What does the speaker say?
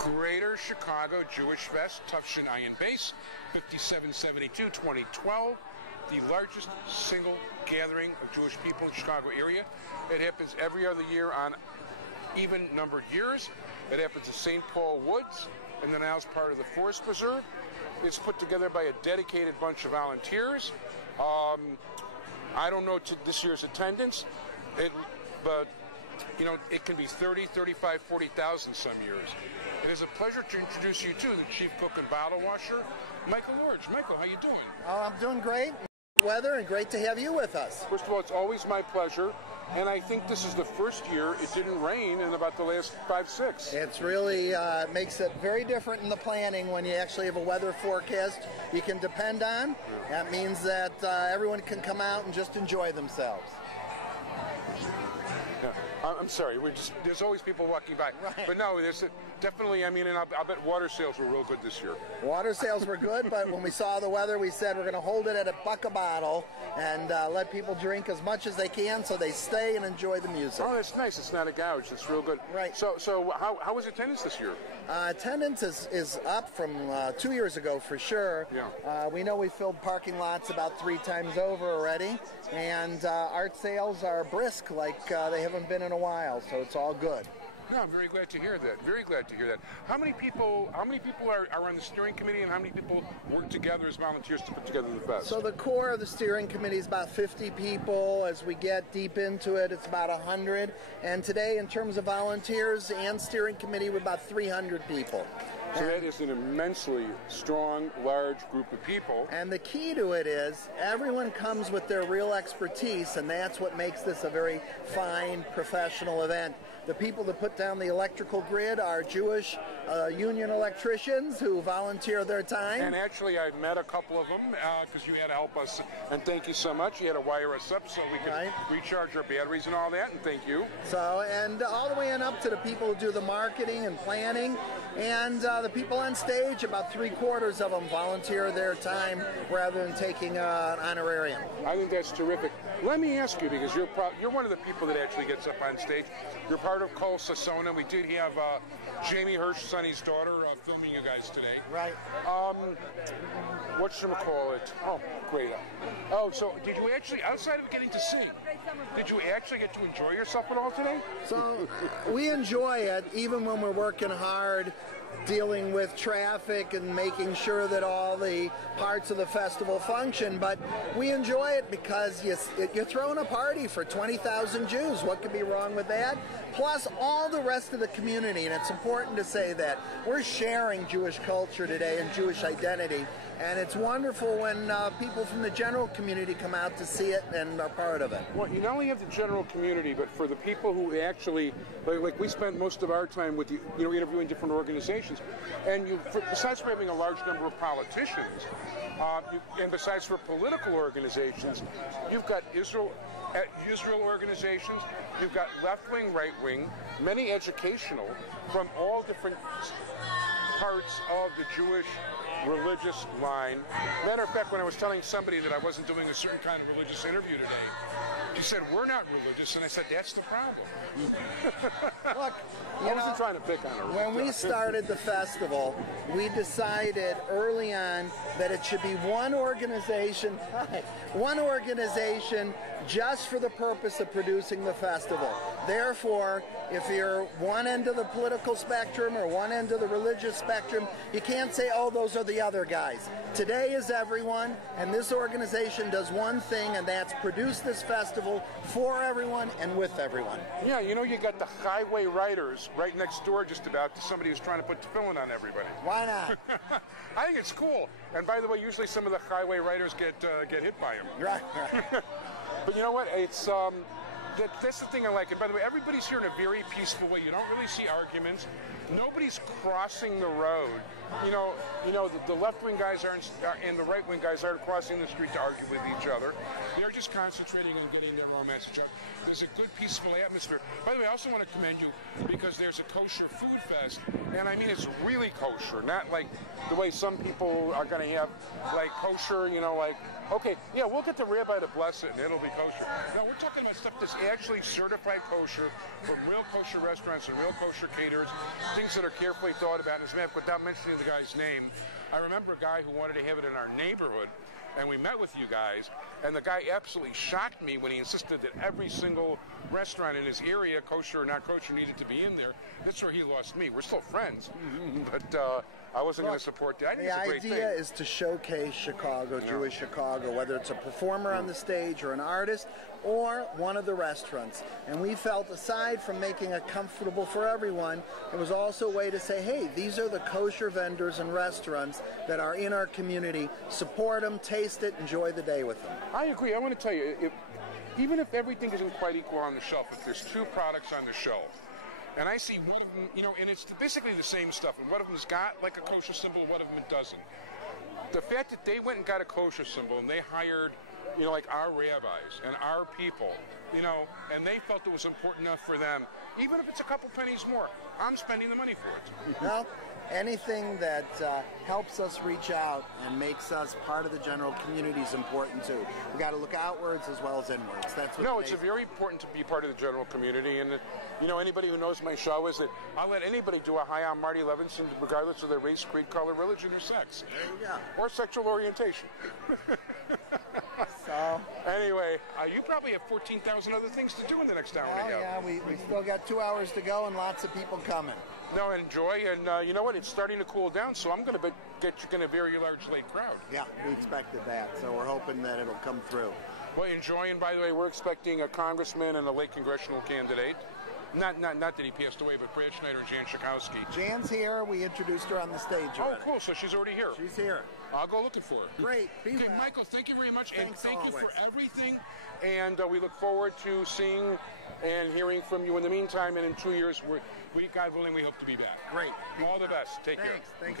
Greater Chicago Jewish Fest, Tufshin Ayin Base, 5772, 2012. The largest single gathering of Jewish people in the Chicago area. It happens every other year on even-numbered years. It happens at St. Paul Woods, and then now it's part of the Forest Preserve. It's put together by a dedicated bunch of volunteers. I don't know this year's attendance, but you know, it can be 30, 35, 40,000 some years. It is a pleasure to introduce you to the chief cook and bottle washer, Michael Lorge. Michael, how you doing? Oh, I'm doing great. Weather, and great to have you with us. First of all, it's always my pleasure, and I think this is the first year it didn't rain in about the last 5, 6. It's really makes it very different in the planning when you actually have a weather forecast you can depend on. That means that everyone can come out and just enjoy themselves. I'm sorry, there's always people walking by. Right. But no, there's definitely, I mean, and I'll bet water sales were real good this year. Water sales were good, but when we saw the weather, we said we're going to hold it at $1 a bottle and let people drink as much as they can so they stay and enjoy the music. Oh, that's nice. It's not a gouge. It's real good. Right. So how was attendance this year? Attendance is up from 2 years ago for sure. Yeah. We know we filled parking lots about 3 times over already, and art sales are brisk like they haven't been in a while, so it's all good. No, I'm very glad to hear that. Very glad to hear that. How many people are on the steering committee, and how many people work together as volunteers to put together the fest? So the core of the steering committee is about 50 people. As we get deep into it, it's about 100. And today, in terms of volunteers and steering committee, we're about 300 people. So that is an immensely strong, large group of people. And the key to it is everyone comes with their real expertise, and that's what makes this a very fine, professional event. The people that put down the electrical grid are Jewish union electricians who volunteer their time. And actually, I've met a couple of them because you had to help us, and thank you so much. You had to wire us up so we could recharge our batteries and all that, and thank you. So, and all the way on up to the people who do the marketing and planning, and the people on stage, about 3/4 of them volunteer their time rather than taking an honorarium. I think that's terrific. Let me ask you, because you're one of the people that actually gets up on stage. You're part of Kol Sassona. We did have Jamie Hirsch, Sonny's daughter, filming you guys today. Right. Whatchamacallit? Oh, great. Oh, so did you actually, outside of getting to sing, did you actually get to enjoy yourself at all today? So we enjoy it, even when we're working hard, dealing with traffic and making sure that all the parts of the festival function, but we enjoy it because you're throwing a party for 20,000 Jews. What could be wrong with that? Plus all the rest of the community, and it's important to say that we're sharing Jewish culture today and Jewish identity, and it's wonderful when people from the general community come out to see it and are part of it. Well, you not only have the general community, but for the people who actually, like we spent most of our time with you know, interviewing different organizations, and besides for having a large number of politicians, and besides for political organizations, you've got Israel organizations, you've got left-wing, right-wing, many educational, from all different parts of the Jewish religious line. Matter of fact, when I was telling somebody that I wasn't doing a certain kind of religious interview today, he said, "We're not religious," and I said, "That's the problem." Look, I wasn't trying to pick on her. When we started the festival, we decided early on that it should be one organization just for the purpose of producing the festival. Therefore, if you're one end of the political spectrum or one end of the religious spectrum, you can't say, "Oh, those are the other guys." Today is everyone, and this organization does one thing, and that's produce this festival for everyone and with everyone. Yeah, you know, you got the highway riders right next door just about to somebody who's trying to put the filling on everybody. Why not? I think it's cool. And by the way, usually some of the highway riders get hit by them. Right. But you know what? It's that's the thing I like. And by the way, everybody's here in a very peaceful way. You don't really see arguments. Nobody's crossing the road. You know, the left-wing guys aren't, and the right-wing guys aren't crossing the street to argue with each other. They're just concentrating on getting their own message out. There's a good, peaceful atmosphere. By the way, I also want to commend you because there's a kosher food fest, and I mean it's really kosher, not like the way some people are going to have, like kosher, you know, like, okay, yeah, we'll get the rabbi to bless it, and it'll be kosher. No, we're talking about stuff that's actually certified kosher from real kosher restaurants and real kosher caterers, things that are carefully thought about. As a matter of fact, without mentioning the guy's name, I remember a guy who wanted to have it in our neighborhood, and we met with you guys, and the guy absolutely shocked me when he insisted that every single restaurant in his area, kosher or not kosher, needed to be in there. That's where he lost me. We're still friends, but I wasn't going to support that. I think it's a great thing. The idea is to showcase Chicago, Jewish Chicago, whether it's a performer on the stage or an artist or one of the restaurants. And we felt, aside from making it comfortable for everyone, it was also a way to say, hey, these are the kosher vendors and restaurants that are in our community. Support them, taste it, enjoy the day with them. I agree. I want to tell you, even if everything isn't quite equal on the shelf, if there's two products on the shelf, and I see one of them, and it's basically the same stuff, and one of them's got like a kosher symbol, one of them doesn't. The fact that they went and got a kosher symbol, and they hired, like our rabbis and our people, and they felt it was important enough for them, even if it's a couple pennies more, I'm spending the money for it. Well, anything that helps us reach out and makes us part of the general community is important too. We've got to look outwards as well as inwards. That's what it's very important to be part of the general community, and anybody who knows my show is that I'll let anybody do a Hi, I'm Marty Levinson, regardless of their race, creed, color, religion, or sex. There you go. Or sexual orientation. So anyway, you probably have 14,000 other things to do in the next hour and a half. Yeah, we still got 2 hours to go and lots of people coming. No, enjoy, and you know what? It's starting to cool down, so I'm going to get you a very large late crowd. Yeah, we expected that, so we're hoping that it'll come through. Well, enjoy, and by the way, we're expecting a congressman and a late congressional candidate. Not that he passed away, but Brad Schneider and Jan Schakowsky. Jan's here. We introduced her on the stage already. Oh, cool. So she's already here. She's here. I'll go looking for her. Great. Okay, Michael, thank you very much. Thanks, and thank always. you for everything. And we look forward to seeing and hearing from you in the meantime. And in 2 years, we, God willing, we hope to be back. Great. All the best. Take care. Thanks.